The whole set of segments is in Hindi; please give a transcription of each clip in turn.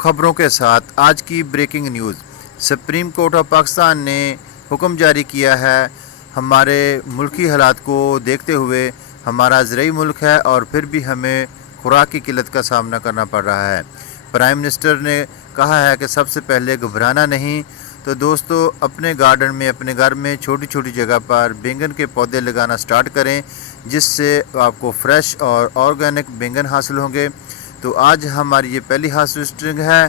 खबरों के साथ आज की breaking news. Supreme Court of Pakistan ने हुक्म जारी किया है। हमारे मुल्की हालात को देखते हुए हमारा ज़रई मुल्क है और फिर भी हमें खुराक की किल्लत का सामना करना पड़ रहा है। प्राइम मिनिस्टर ने कहा है कि सबसे पहले घबराना नहीं। तो दोस्तों, अपने गार्डन में, अपने घर में छोटी छोटी जगह पर बैंगन के पौधे लगाना स्टार्ट करें, जिससे आपको फ्रेश और ऑर्गेनिक बैंगन हासिल होंगे। तो आज हमारी ये पहली हार्वेस्टिंग है।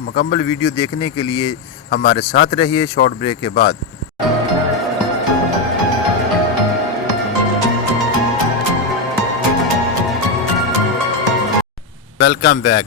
मुकम्मल वीडियो देखने के लिए हमारे साथ रहिए शॉर्ट ब्रेक के बाद। Welcome back.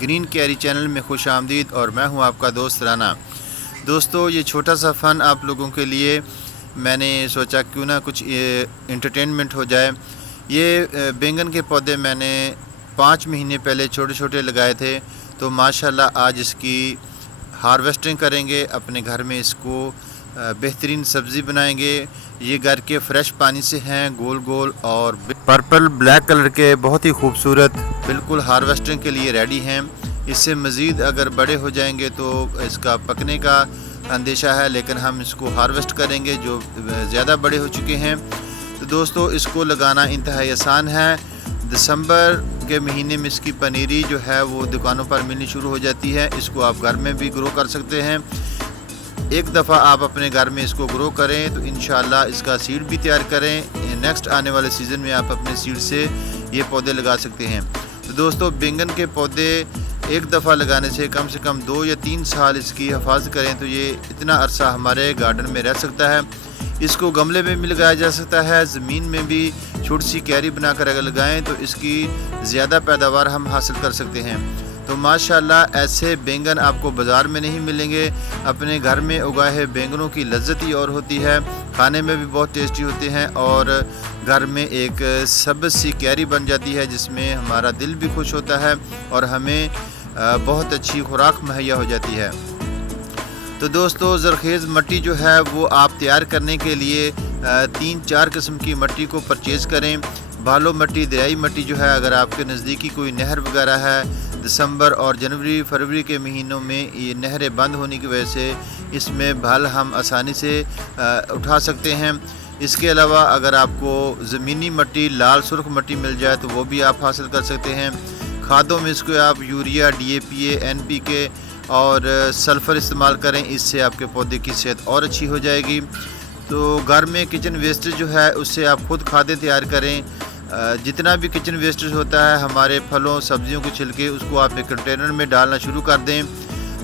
ग्रीन कियारे चैनल में खुश आमदीद और मैं हूं आपका दोस्त राना। दोस्तों, ये छोटा सा फ़न आप लोगों के लिए मैंने सोचा क्यों ना कुछ इंटरटेनमेंट हो जाए। ये बैंगन के पौधे मैंने 5 महीने पहले छोटे छोटे लगाए थे। तो माशाल्लाह आज इसकी हार्वेस्टिंग करेंगे, अपने घर में इसको बेहतरीन सब्ज़ी बनाएंगे। ये घर के फ्रेश पानी से हैं, गोल गोल और पर्पल ब्लैक कलर के, बहुत ही खूबसूरत, बिल्कुल हार्वेस्टिंग के लिए रेडी हैं। इससे मज़ीद अगर बड़े हो जाएंगे तो इसका पकने का अंदेशा है, लेकिन हम इसको हार्वेस्ट करेंगे जो ज़्यादा बड़े हो चुके हैं। तो दोस्तों, इसको लगाना इंतहाई आसान है। दिसंबर के महीने में इसकी पनीरी जो है वो दुकानों पर मिलनी शुरू हो जाती है। इसको आप घर में भी ग्रो कर सकते हैं। एक दफ़ा आप अपने घर में इसको ग्रो करें तो इंशाल्लाह इसका सीड भी तैयार करें। नेक्स्ट आने वाले सीज़न में आप अपने सीड से ये पौधे लगा सकते हैं। तो दोस्तों, बैंगन के पौधे एक दफ़ा लगाने से कम 2 या 3 साल इसकी हिफाजत करें तो ये इतना अरसा हमारे गार्डन में रह सकता है। इसको गमले में भी लगाया जा सकता है, ज़मीन में भी छोटी सी क्यारी बनाकर अगर लगाएं तो इसकी ज़्यादा पैदावार हम हासिल कर सकते हैं। तो माशाल्लाह ऐसे बैंगन आपको बाज़ार में नहीं मिलेंगे। अपने घर में उगाए हुए बैंगनों की लज्जत ही और होती है, खाने में भी बहुत टेस्टी होते हैं और घर में एक सब्ज़ सी क्यारी बन जाती है जिसमें हमारा दिल भी खुश होता है और हमें बहुत अच्छी खुराक मुहैया हो जाती है। तो दोस्तों, ज़रखेज़ मिट्टी जो है वो आप तैयार करने के लिए 3-4 किस्म की मिट्टी को परचेज़ करें। बालू मिट्टी, दरियाई मिट्टी जो है, अगर आपके नज़दीकी कोई नहर वगैरह है, दिसंबर और जनवरी फरवरी के महीनों में ये नहरें बंद होने की वजह से इसमें बाल हम आसानी से उठा सकते हैं। इसके अलावा अगर आपको ज़मीनी मिट्टी, लाल सुर्ख मिट्टी मिल जाए तो वो भी आप हासिल कर सकते हैं। खादों में इसको आप यूरिया, DAP, NPK और सल्फ़र इस्तेमाल करें, इससे आपके पौधे की सेहत और अच्छी हो जाएगी। तो घर में किचन वेस्टेज जो है उससे आप खुद खादें तैयार करें। जितना भी किचन वेस्टेज होता है, हमारे फलों सब्जियों के छिलके, उसको आप एक कंटेनर में डालना शुरू कर दें।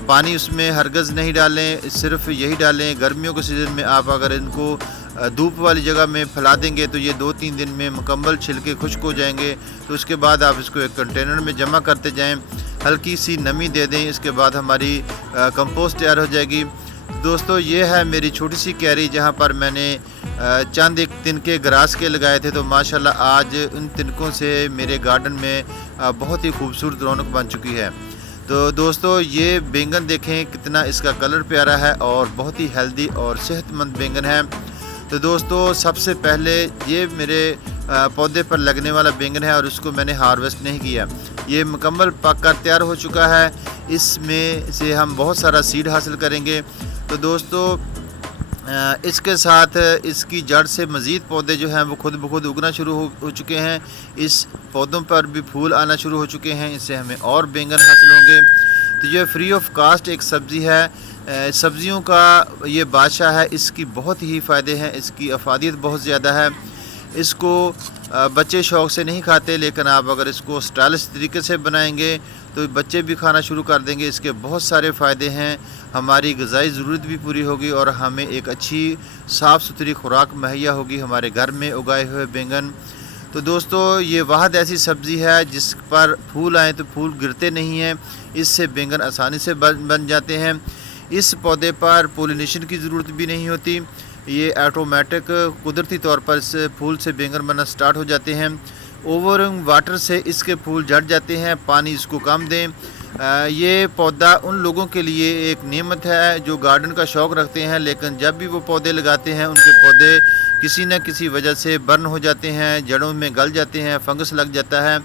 पानी उसमें हरगज़ नहीं डालें, सिर्फ यही डालें। गर्मियों के सीज़न में आप अगर इनको धूप वाली जगह में फैला देंगे तो ये 2-3 दिन में मुकम्मल छिलके खुश्क हो जाएंगे। तो उसके बाद आप इसको एक कंटेनर में जमा करते जाएं, हल्की सी नमी दे दें, इसके बाद हमारी कंपोस्ट तैयार हो जाएगी। दोस्तों, ये है मेरी छोटी सी क्यारी जहाँ पर मैंने चंद एक तिनके ग्रास के लगाए थे। तो माशाल्लाह आज उन तिनकों से मेरे गार्डन में बहुत ही खूबसूरत रौनक बन चुकी है। तो दोस्तों, ये बैंगन देखें कितना इसका कलर प्यारा है और बहुत ही हेल्दी और सेहतमंद बैंगन है। तो दोस्तों, सबसे पहले ये मेरे पौधे पर लगने वाला बैंगन है और इसको मैंने हार्वेस्ट नहीं किया। ये मुकम्मल पक कर तैयार हो चुका है। इसमें से हम बहुत सारा सीड हासिल करेंगे। तो दोस्तों, इसके साथ इसकी जड़ से मज़ीद पौधे जो हैं वो खुद ब खुद उगना शुरू हो चुके हैं। इस पौधों पर भी फूल आना शुरू हो चुके हैं, इससे हमें और बैंगन हासिल होंगे। तो ये फ्री ऑफ कास्ट एक सब्ज़ी है, सब्ज़ियों का ये बादशाह है। इसकी बहुत ही फ़ायदे हैं, इसकी अफादियत बहुत ज़्यादा है। इसको बच्चे शौक़ से नहीं खाते, लेकिन आप अगर इसको स्टाइलिश तरीके से बनाएंगे तो बच्चे भी खाना शुरू कर देंगे। इसके बहुत सारे फ़ायदे हैं, हमारी ग़िज़ाई ज़रूरत भी पूरी होगी और हमें एक अच्छी साफ़ सुथरी खुराक मुहैया होगी हमारे घर में उगाए हुए बैंगन। तो दोस्तों, ये वाहद ऐसी सब्ज़ी है जिस पर फूल आए तो फूल गिरते नहीं हैं, इससे बैंगन आसानी से बन जाते हैं। इस पौधे पर पोलिनेशन की ज़रूरत भी नहीं होती, ये ऑटोमेटिक कुदरती तौर पर इस फूल से बैंगन बनना स्टार्ट हो जाते हैं। ओवर वाटर से इसके फूल झड़ जाते हैं, पानी इसको कम दें ये पौधा उन लोगों के लिए एक नेमत है जो गार्डन का शौक़ रखते हैं, लेकिन जब भी वो पौधे लगाते हैं उनके पौधे किसी न किसी वजह से बर्न हो जाते हैं, जड़ों में गल जाते हैं, फंगस लग जाता है।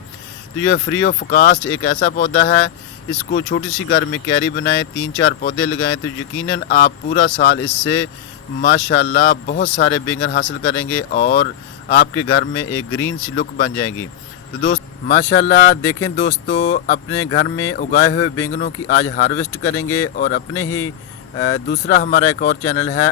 तो यह फ्री ऑफ कास्ट एक ऐसा पौधा है, इसको छोटी सी घर में क्यारी बनाएं, 3-4 पौधे लगाएं तो यकीनन आप पूरा साल इससे माशाल्लाह बहुत सारे बैंगन हासिल करेंगे और आपके घर में एक ग्रीन सी लुक बन जाएगी। तो दोस्त माशाल्लाह देखें दोस्तों, अपने घर में उगाए हुए बैंगनों की आज हार्वेस्ट करेंगे और अपने ही दूसरा हमारा एक और चैनल है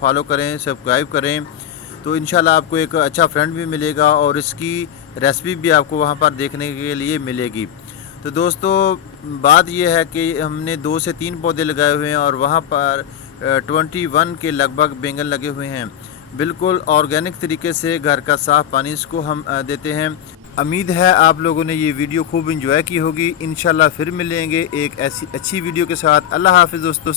फॉलो करें, सब्सक्राइब करें, तो इंशाल्लाह आपको एक अच्छा फ्रेंड भी मिलेगा और इसकी रेसिपी भी आपको वहाँ पर देखने के लिए मिलेगी। तो दोस्तों बात यह है कि हमने 2 से 3 पौधे लगाए हुए हैं और वहाँ पर 21 के लगभग बैंगन लगे हुए हैं। बिल्कुल ऑर्गेनिक तरीके से घर का साफ़ पानी इसको हम देते हैं। उम्मीद है आप लोगों ने ये वीडियो खूब इंजॉय की होगी। इंशाल्लाह फिर मिलेंगे एक ऐसी अच्छी वीडियो के साथ। अल्लाह हाफ़िज़ दोस्तों।